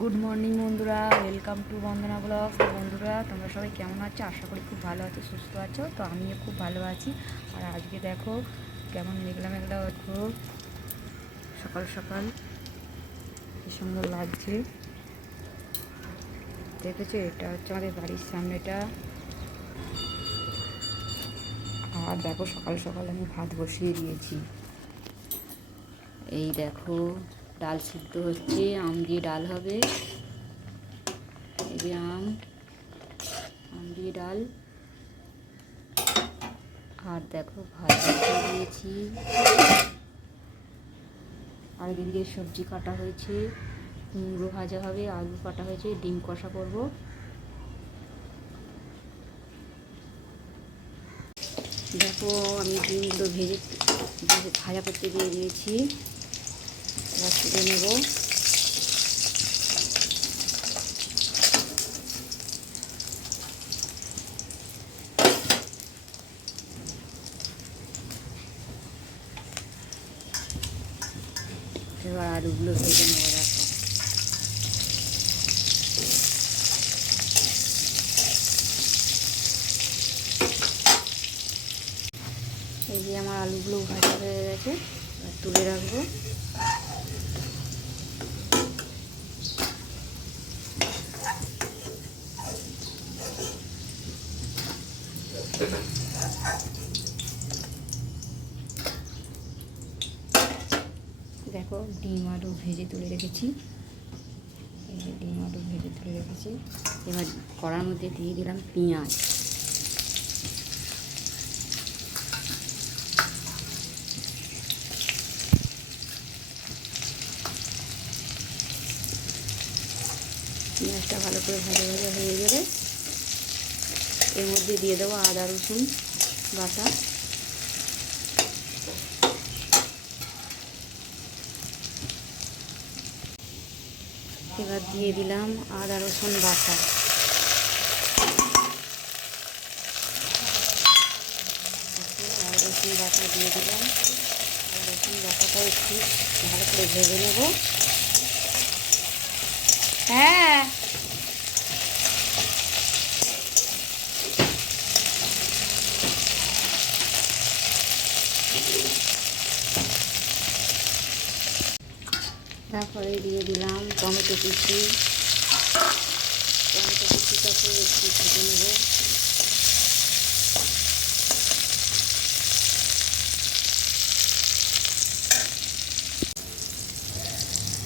Good morning বন্ধুরা। Welcome to Bandana blog বন্ধুরা, তোমরা সবাই কেমন আছো? আশা করি খুব ভালো আছো, সুস্থ আছো। তো আমিও খুব ভালো আছি। আর আজকে দেখো, কেমন মেঘলা মেঘলা দেখো। সকাল সকাল কি সুন্দর লাগছে। দেখেছ? এটা হচ্ছে আমাদের বাড়ির সামনেটা। আর দেখো, সকাল সকাল আমি ভাত বসিয়ে দিয়েছি। এই দেখো ডাল সিদ্ধ হচ্ছে, আম দিয়ে ডাল হবে। এই যে আম আম দিয়ে ডাল। আর দেখো বসিয়ে দিয়েছি। আর এদিকে সবজি কাটা হয়েছে, কুমড়ো ভাজা হবে, আলু কাটা হয়েছে, ডিম কষা করব। দেখো, আমি ডিমগুলো ভেজে ভেজে, ভাজা করতে দিয়ে দিয়েছি। এবার তুলে নেব। এবার আলুগুলো ভেজে নেব, দেখো। এই যে আমার আলুগুলো ভাজা হয়ে গেছে তুলে রাখব। দেখো, ডিম আলু ভেজে তুলে রেখেছি। ডিম আলু ভেজে তুলে রেখেছি। এবার কড়ার মধ্যে দিয়ে দিলাম পেঁয়াজ। পেঁয়াজটা ভালো করে ভাজা ভাজা হয়ে গেলে এর মধ্যে দিয়ে দেবো আদা, রসুন বাটা। এবার দিয়ে দিলাম আদা, রসুন বাটা। আদা, রসুন বাটা দিয়ে দিলাম। আদা, রসুন বাটাটা একটু ভালো করে ভেজে নেব। হ্যাঁ। তারপরে দিয়ে দিলাম টমেটো কুচি। টমেটো কুচিটাকে একটু ভেজে নেব।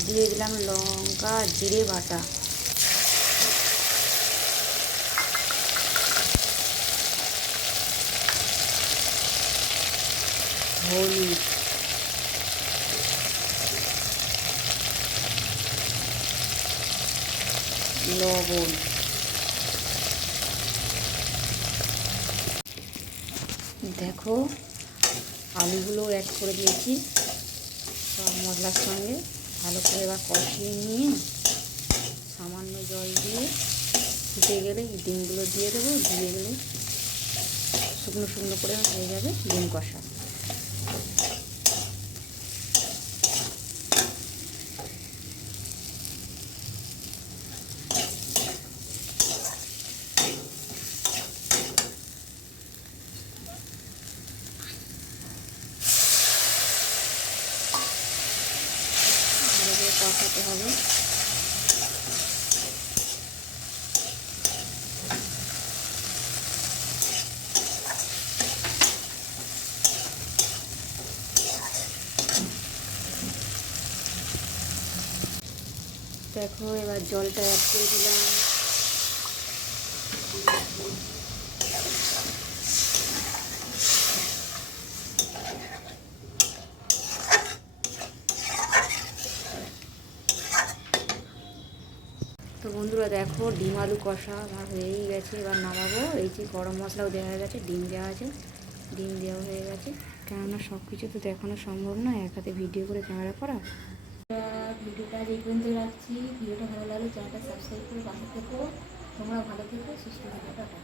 দিয়ে দিলাম লঙ্কা, জিরে বাটা। হলুদ। লবণ। দেখো, আলুগুলো অ্যাড করে দিয়েছি সব মশলার সঙ্গে। ভালো করে এবার কষিয়ে নিয়ে সামান্য জল দিয়ে ফুটে গেলে ডিমগুলো দিয়ে দেবো, দিয়ে গেলে শুকনো শুকনো করে হয়ে যাবে ডিম কষা ভালো করে কষাতে হবে। দেখো এবার জলটা অ্যাড করে দিলাম। বন্ধুরা দেখো, ডিম আলু কষা আমার হয়েই গেছে, এবার নামাবো। এই যে গরম মশলাও দেওয়া গেছে, ডিম দেওয়া আছে, ডিম দেওয়া হয়ে গেছে। কেননা সব কিছু তো দেখানো সম্ভব না এক হাতে ভিডিও করে ক্যামেরা করা। ভিডিওটা এই পর্যন্ত রাখছি, ভিডিওটা ভালো লাগলে চ্যানেলটা সাবস্ক্রাইব করে পাশে থেকো। তোমরা ভালো থেকো, সুস্থ থাকো